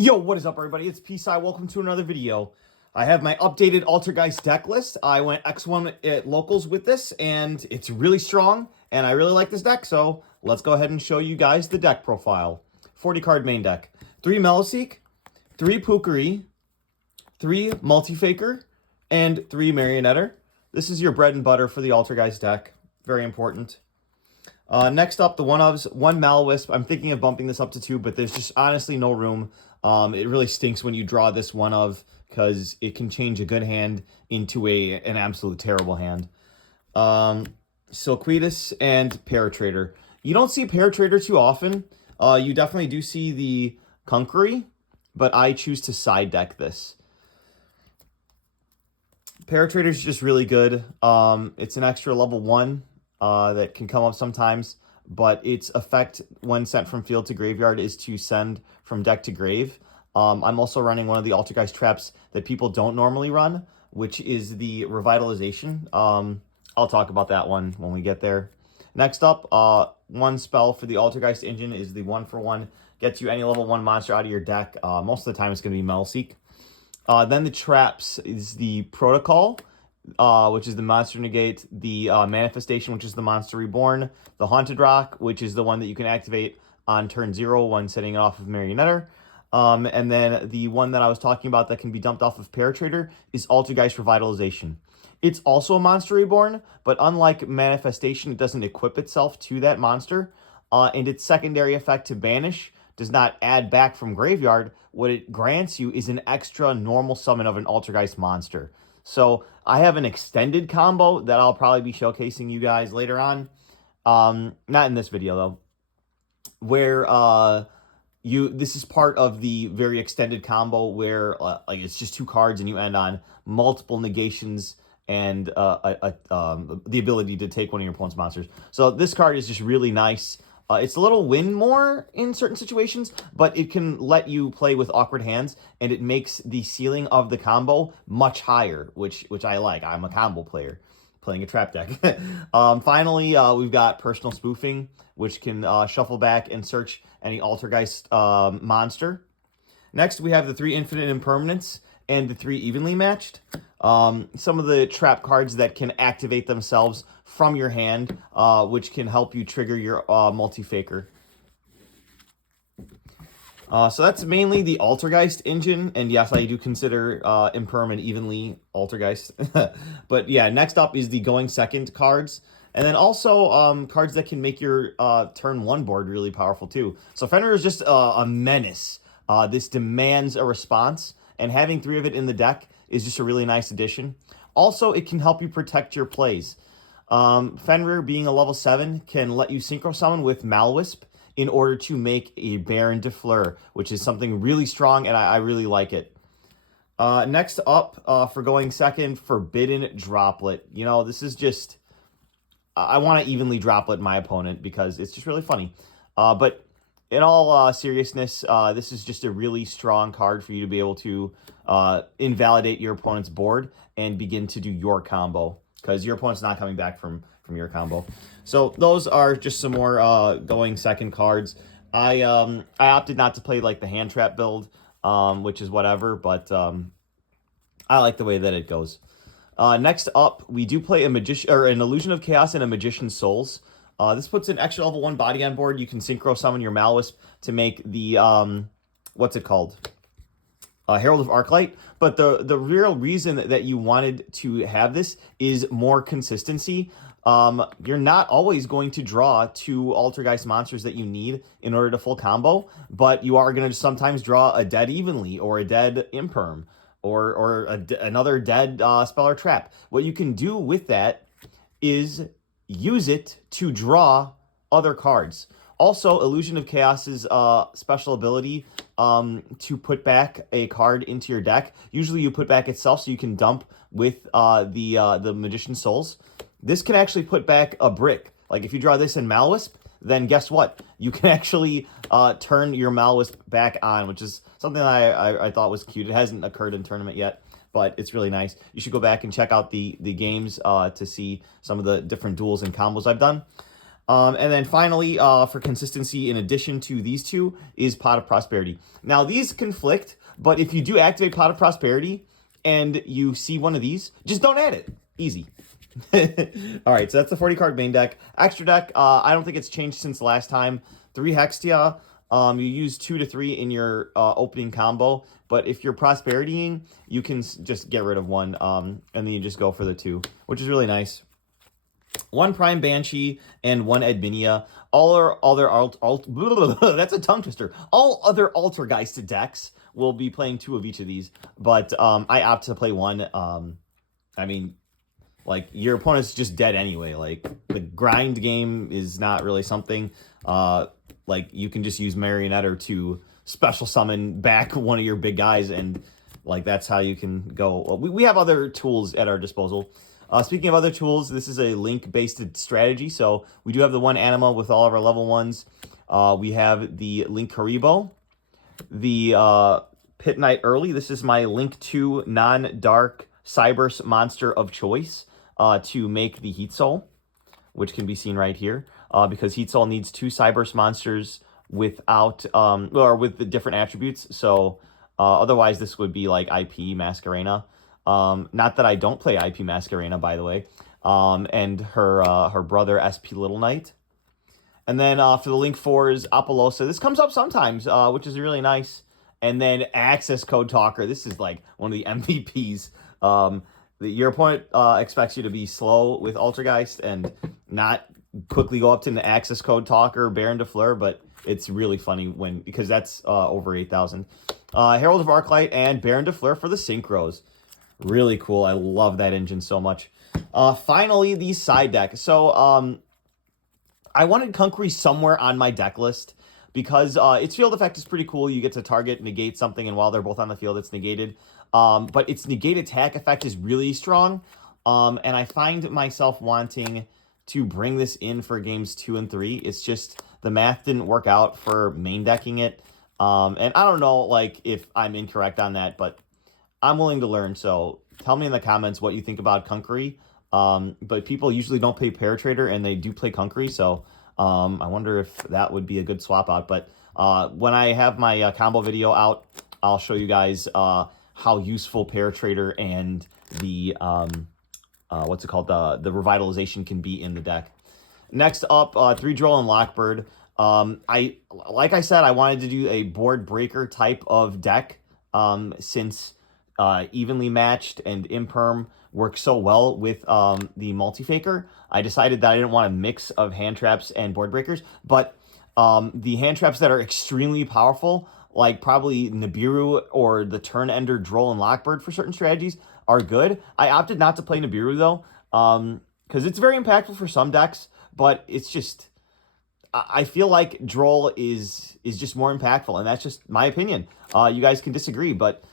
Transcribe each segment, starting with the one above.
Yo, what is up, everybody? It's Peace-I. Welcome to another video. I have my updated altergeist deck list. I went X-1 at locals with this, and it's really strong, and I really like this deck, so let's go ahead and show you guys the deck profile. 40-card main deck. 3 Meliseek, 3 Pukari, 3 Multifaker, and 3 Marionetter. This is your bread and butter for the altergeist deck. Very important. Next up, the one-ofs, 1 Malwisp. I'm thinking of bumping this up to 2, but there's just honestly no room. It really stinks when you draw this one of, because it can change a good hand into an absolute terrible hand. Silquidus and Paratrader. You don't see Paratrader too often. You definitely do see the Conquery, but I choose to side deck this. Paratrader is just really good. It's an extra level 1 that can come up sometimes, but its effect when sent from field to graveyard is to send from deck to grave. I'm also running one of the altergeist traps that people don't normally run, which is the revitalization. I'll talk about that one when we get there. Next up, one spell for the altergeist engine is the 1-for-1. Gets you any level 1 monster out of your deck. Most of the time it's going to be Meliseek. Then the traps is the protocol, which is the monster negate, the manifestation, which is the monster reborn, the haunted rock, which is the one that you can activate on turn 0 when setting it off of Marionetter. And then the one that I was talking about that can be dumped off of Paratrader is Altergeist Revitalization. It's also a monster reborn, but unlike manifestation, it doesn't equip itself to that monster. And its secondary effect to banish does not add back from graveyard. What it grants you is an extra normal summon of an Altergeist monster. So I have an extended combo that I'll probably be showcasing you guys later on. Not in this video, though. Where this is part of the very extended combo where like it's just 2 cards and you end on multiple negations and the ability to take one of your opponent's monsters. So this card is just really nice. It's a little win more in certain situations, but it can let you play with awkward hands, and it makes the ceiling of the combo much higher, which I like. I'm a combo player playing a trap deck. Finally, we've got Personal Spoofing, which can shuffle back and search any Altergeist monster. Next, we have the 3 Infinite Impermanents and the 3 Evenly Matched. Some of the trap cards that can activate themselves from your hand, which can help you trigger your Multifaker. So that's mainly the Altergeist engine, and yes, I do consider Imperm and Evenly Altergeist. But yeah, next up is the going second cards. And then also cards that can make your turn 1 board really powerful too. So Fenrir is just a menace. This demands a response, and having 3 of it in the deck is just a really nice addition. Also, it can help you protect your plays. Fenrir, being a level 7, can let you synchro summon with Malwisp in order to make a Baron de Fleur, which is something really strong, and I really like it. Next up, for going second, Forbidden Droplet. You know, this is just... I want to evenly droplet my opponent because it's just really funny. But in all seriousness, this is just a really strong card for you to be able to invalidate your opponent's board and begin to do your combo, because your opponent's not coming back from your combo. So those are just some more going second cards. I opted not to play like the hand trap build, which is whatever, but I like the way that it goes. Next up, we do play an Illusion of Chaos and a Magician's Souls. This puts an extra level 1 body on board. You can synchro summon your Malwisp to make the, what's it called? Herald of Arclight. But the real reason that you wanted to have this is more consistency. You're not always going to draw 2 Altergeist monsters that you need in order to full combo, but you are going to sometimes draw a dead Evenly or a dead Imperm or another dead spell or trap. What you can do with that is use it to draw other cards. Also, Illusion of Chaos's special ability to put back a card into your deck. Usually you put back itself so you can dump with the Magician's Souls. This can actually put back a brick. Like if you draw this in Malwisp, then guess what? You can actually turn your Malwisp back on, which is something that I thought was cute. It hasn't occurred in tournament yet, but it's really nice. You should go back and check out the games to see some of the different duels and combos I've done. And then finally, for consistency, in addition to these two, is Pot of Prosperity. Now, these conflict, but if you do activate Pot of Prosperity and you see one of these, just don't add it. Easy. All right, so that's the 40 card main deck. Extra deck, I don't think it's changed since last time. 3 Hextia. You use 2 to 3 in your opening combo, but if you're prosperitying, you can just get rid of one, and then you just go for the 2, which is really nice. 1 Prime Banshee and 1 Edminia. All other that's a tongue twister. All other Altergeist decks will be playing 2 of each of these, but I opt to play 1. I mean, like, your opponent's just dead anyway. Like, the grind game is not really something. Like, you can just use Marionette to special summon back one of your big guys, and, like, that's how you can go. Well, we have other tools at our disposal. Speaking of other tools, this is a link-based strategy, so we do have the 1 Anima with all of our level 1s. We have the Link Haribo, the Pit Knight Early. This is my Link 2 non-dark Cyberse monster of choice to make the Heat Soul, which can be seen right here, because Heat Soul needs 2 Cyberse monsters without, or with the different attributes, so otherwise this would be like IP Masquerena. Not that I don't play IP Masquerena, by the way. And her brother SP Little Knight. And then for the Link 4s, Apollosa. This comes up sometimes, which is really nice. And then Access Code Talker. This is like one of the MVPs. Your opponent expects you to be slow with Altergeist and not quickly go up to an Access Code Talker, Baron de Fleur, but it's really funny because that's over 8,000. Herald of Arclight and Baron de Fleur for the Synchros. Really cool. I love that engine so much. Finally, the side deck. So, I wanted Kunkery somewhere on my deck list because its field effect is pretty cool. You get to target, negate something, and while they're both on the field, it's negated. But its negate attack effect is really strong. And I find myself wanting to bring this in for games 2 and 3. It's just the math didn't work out for main decking it. And I don't know, like, if I'm incorrect on that, but I'm willing to learn, so tell me in the comments what you think about Kunkery. But people usually don't play Paratrader, and they do play Kunkery, so I wonder if that would be a good swap out. But when I have my combo video out, I'll show you guys how useful Paratrader and the, what's it called, the Revitalization can be in the deck. Next up, 3 Droll and Lockbird. Like I said, I wanted to do a board breaker type of deck, since evenly matched and imperm works so well with the multi-faker. I decided that I didn't want a mix of hand traps and board breakers, but the hand traps that are extremely powerful, like probably Nibiru or the turn ender Droll and Lockbird for certain strategies, are good. I opted not to play Nibiru though, because it's very impactful for some decks, but it's just, I feel like Droll is just more impactful, and that's just my opinion. You guys can disagree, but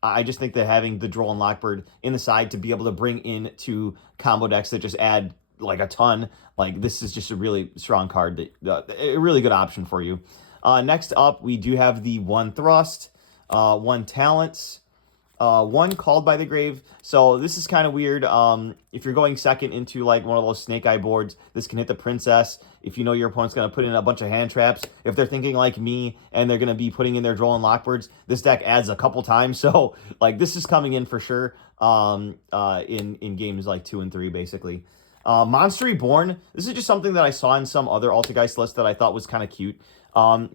I just think that having the Droll and Lockbird in the side to be able to bring in to combo decks that just add like a ton, like this is just a really strong card, that a really good option for you. Next up, we do have the 1 Thrust, 1 Talents, 1 Called by the Grave. So this is kind of weird. If you're going second into like one of those Snake Eye boards, this can hit the Princess. If you know your opponent's going to put in a bunch of hand traps, if they're thinking like me and they're going to be putting in their Droll and Lockbirds, this deck adds a couple times. So like this is coming in for sure in games like 2 and 3 basically. Monster Reborn, this is just something that I saw in some other Altergeist lists that I thought was kind of cute.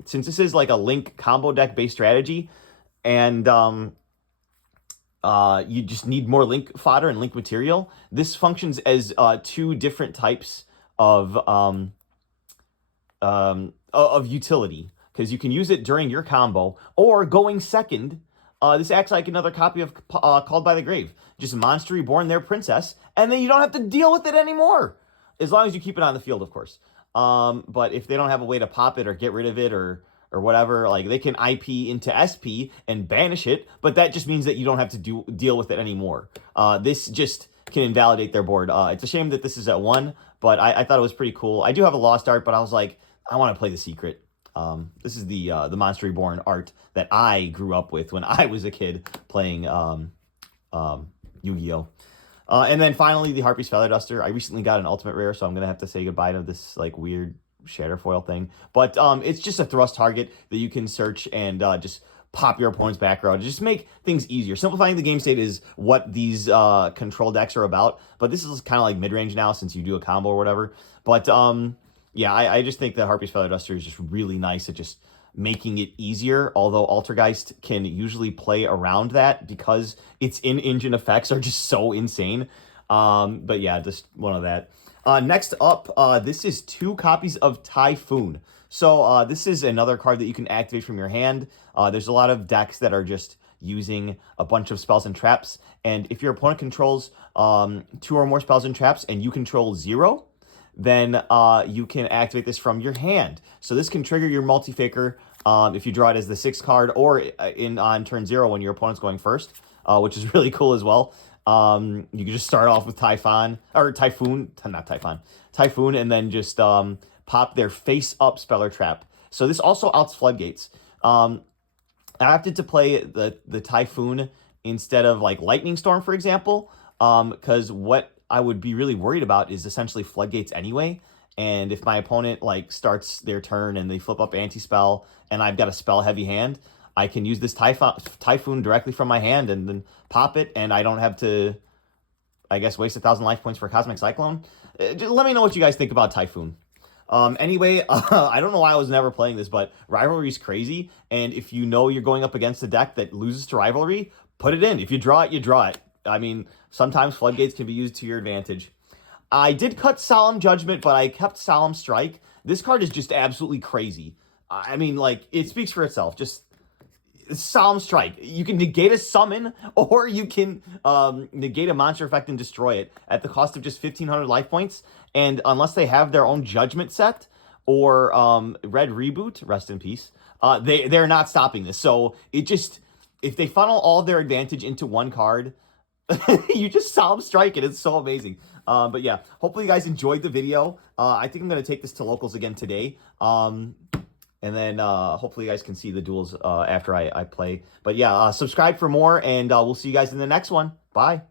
Since this is like a Link combo deck based strategy, and you just need more Link fodder and Link material, this functions as 2 different types of utility, because you can use it during your combo or going second. This acts like another copy of Called by the Grave. Just Monster Reborn their Princess, and then you don't have to deal with it anymore, as long as you keep it on the field, of course. But if they don't have a way to pop it or get rid of it or whatever, like they can IP into SP and banish it, but that just means that you don't have to deal with it anymore. This just can invalidate their board. It's a shame that this is at 1, but I thought it was pretty cool. I do have a Lost Art, but I was like, I want to play the Secret. This is the Monster Reborn art that I grew up with when I was a kid playing Yu-Gi-Oh! And then finally, the Harpy's Feather Duster. I recently got an ultimate rare, so I'm gonna have to say goodbye to this like weird Shatterfoil thing. But it's just a thrust target that you can search and just pop your opponent's back row to just make things easier. Simplifying the game state is what these control decks are about. But this is kind of like mid-range now since you do a combo or whatever. But yeah, I just think that Harpy's Feather Duster is just really nice at just making it easier, although Altergeist can usually play around that because its in-engine effects are just so insane. But yeah, just one of that. Next up, this is 2 copies of Typhoon. So this is another card that you can activate from your hand. There's a lot of decks that are just using a bunch of spells and traps, and if your opponent controls 2 or more spells and traps and you control 0, then you can activate this from your hand. So this can trigger your Multi-Faker if you draw it as the 6th card or on turn 0 when your opponent's going first, which is really cool as well. You can just start off with Typhoon, and then just pop their face-up Speller Trap. So this also outs Floodgates. I opted to play the Typhoon instead of like Lightning Storm, for example, because what I would be really worried about is essentially Floodgates anyway. And if my opponent like starts their turn and they flip up anti-spell and I've got a spell heavy hand, I can use this Typhoon directly from my hand and then pop it, and I don't have to, I guess, waste 1,000 life points for Cosmic Cyclone. Let me know what you guys think about Typhoon. Anyway, I don't know why I was never playing this, but Rivalry is crazy, and if you know you're going up against a deck that loses to Rivalry, put it in. If you draw it, you draw it. I mean, sometimes Floodgates can be used to your advantage. I did cut Solemn Judgment, but I kept Solemn Strike. This card is just absolutely crazy. I mean, like, it speaks for itself. Just Solemn Strike. You can negate a summon, or you can negate a monster effect and destroy it at the cost of just 1,500 life points. And unless they have their own Judgment set or Red Reboot, rest in peace, they're not stopping this. So it just, if they funnel all of their advantage into one card, you just Solemn Strike it. It's so amazing. But yeah, hopefully you guys enjoyed the video. I think I'm going to take this to locals again today. And then hopefully you guys can see the duels after I play. But yeah, subscribe for more, and we'll see you guys in the next one. Bye.